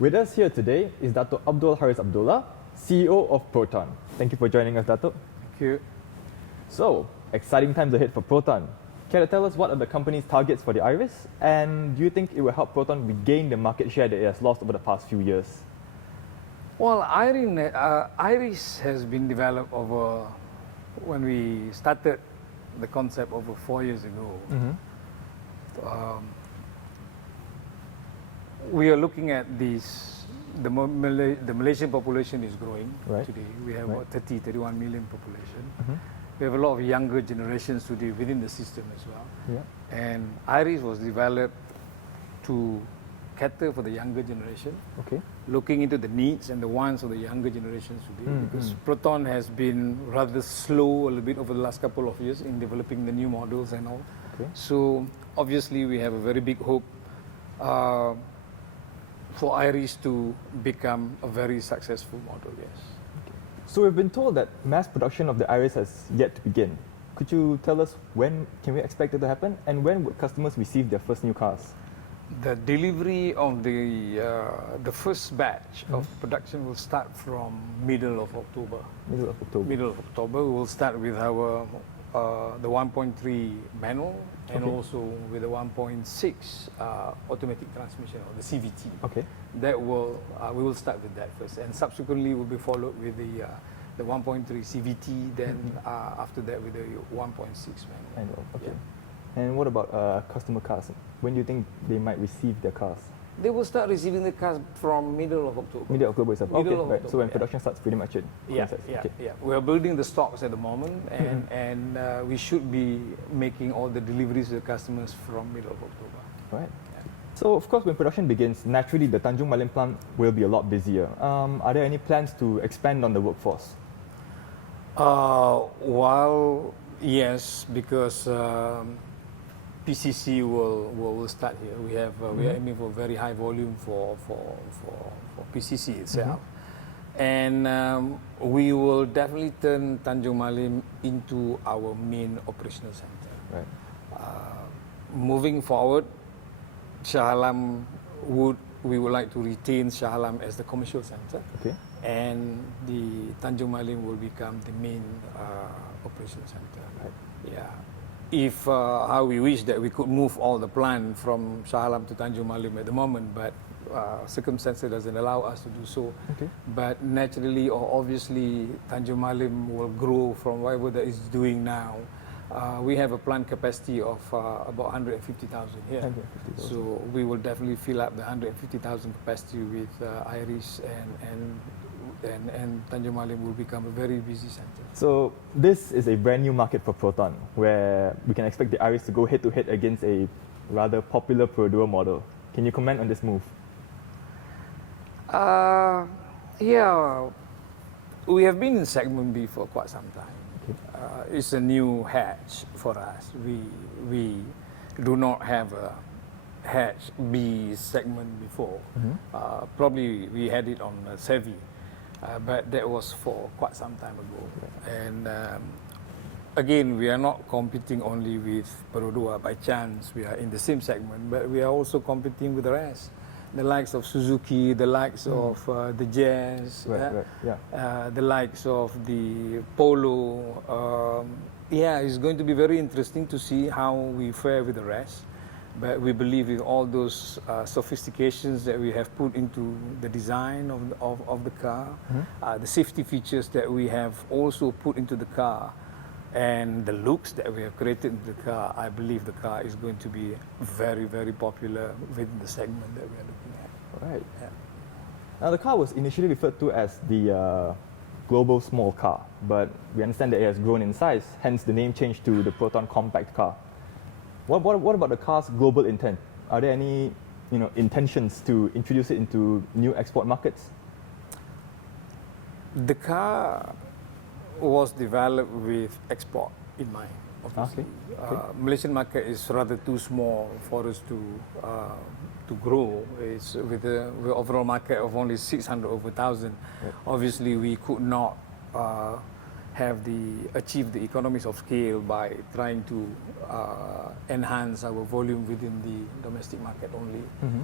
With us here today is Datuk Abdul Harith Abdullah, CEO of Proton. Thank you for joining us, Datuk. Thank you. So, exciting times ahead for Proton. Can you tell us what are the company's targets for the Iriz? And do you think it will help Proton regain the market share that it has lost over the past few years? Well, Iriz has been developed over, when we started the concept over 4 years ago. We are looking at this, the Malaysian population is growing today. We have about 31 million population. We have a lot of younger generations today within the system as well. And Iriz was developed to cater for the younger generation, looking into the needs and the wants of the younger generations today, because Proton has been rather slow a little bit over the last couple of years in developing the new models and all. So obviously we have a very big hope for Iriz to become a very successful model, yes. So we've been told that mass production of the Iriz has yet to begin. Could you tell us when can we expect it to happen, and when would customers receive their first new cars? The delivery of the first batch of production will start from middle of October. Middle of October. Middle of October, we will start with our the 1.3 manual and also with the 1.6 automatic transmission, or the CVT. That will we will start with that first, and subsequently will be followed with the 1.3 CVT. Then after that with the 1.6 manual. And what about customer cars? When do you think they might receive their cars? They will start receiving the cars from middle of October. Middle of October itself. October, So when production starts, pretty much it. We are building the stocks at the moment, and we should be making all the deliveries to the customers from middle of October. Right. So of course, when production begins, naturally the Tanjung Malim plant will be a lot busier. Are there any plans to expand on the workforce? Well, yes, because PCC will start here. We are aiming for very high volume for PCC itself, and we will definitely turn Tanjung Malim into our main operational center. Moving forward, we would like to retain Shah Alam as the commercial center, and the Tanjung Malim will become the main operational center. If how we wish that we could move all the plant from Shah Alam to Tanjung Malim at the moment, but circumstances doesn't allow us to do so. But naturally or obviously, Tanjung Malim will grow from whatever that is doing now. We have a plant capacity of about 150,000 here. So we will definitely fill up the 150,000 capacity with Iriz, and Tanjung Malim will become a very busy center. So this is a brand new market for Proton, where we can expect the Iriz to go head-to-head against a rather popular Pro-Duo model. Can you comment on this move? Yeah, we have been in segment B for quite some time. It's a new hatch for us. We do not have a hatch B segment before. Probably we had it on Savvy. But that was for quite some time ago. And again, we are not competing only with Pro-Duo by chance. We are in the same segment, but we are also competing with the rest. The likes of Suzuki, the likes of the Jazz, the likes of the Polo. It's going to be very interesting to see how we fare with the rest. But we believe with all those sophistications that we have put into the design of the car, the safety features that we have also put into the car, and the looks that we have created in the car, I believe the car is going to be very, very popular within the segment that we are looking at. Now the car was initially referred to as the global small car, but we understand that it has grown in size, hence the name change to the Proton compact car. What about the car's global intent? Are there any intentions to introduce it into new export markets? The car was developed with export in mind, obviously. Malaysian market is rather too small for us to grow. It's with the overall market of only 600 over 1,000. Obviously, we could not achieve the economies of scale by trying to enhance our volume within the domestic market only.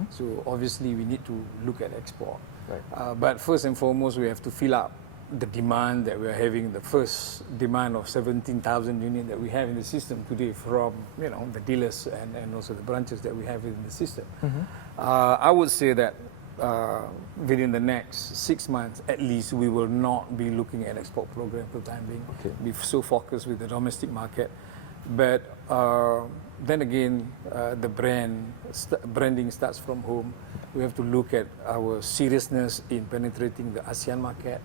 So obviously we need to look at export. Right. But first and foremost, we have to fill up the demand that we are having, the first demand of 17,000 units that we have in the system today from the dealers and also the branches that we have in the system. I would say that within the next 6 months, at least, we will not be looking at export program for the time being. Okay. Be so focused with the domestic market. But then again, the branding starts from home. We have to look at our seriousness in penetrating the ASEAN market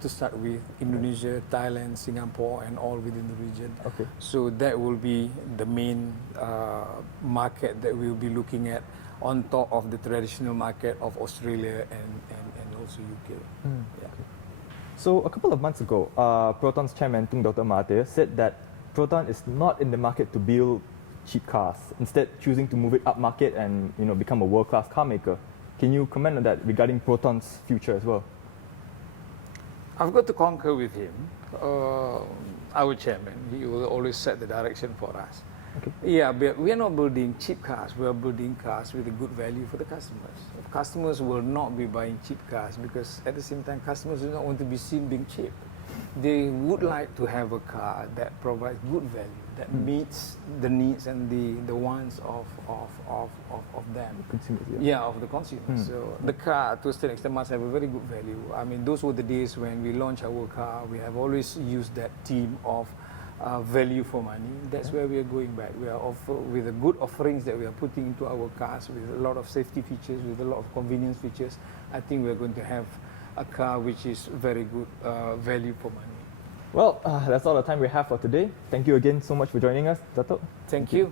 to start with Indonesia, Thailand, Singapore, and all within the region. Okay. So that will be the main market that we will be looking at, on top of the traditional market of Australia and also UK. Yeah. So a couple of months ago, Proton's chairman, Tung Dr. Mahathir, said that Proton is not in the market to build cheap cars, instead choosing to move it up market and become a world-class car maker. Can you comment on that regarding Proton's future as well? I've got to concur with him. Our chairman, he will always set the direction for us. Okay. Yeah, but we are not building cheap cars. We are building cars with a good value for the customers. Customers will not be buying cheap cars because at the same time, customers do not want to be seen being cheap. They would like to have a car that provides good value, that meets the needs and the wants of them. Consumers, Of the consumers. So the car, to a certain extent, must have a very good value. I mean, those were the days when we launched our car. We have always used that theme of value for money. That's where we are going back. We are with the good offerings that we are putting into our cars, with a lot of safety features, with a lot of convenience features. I think we are going to have a car which is very good value for money. Well, that's all the time we have for today. Thank you again so much for joining us, Datuk. Thank you.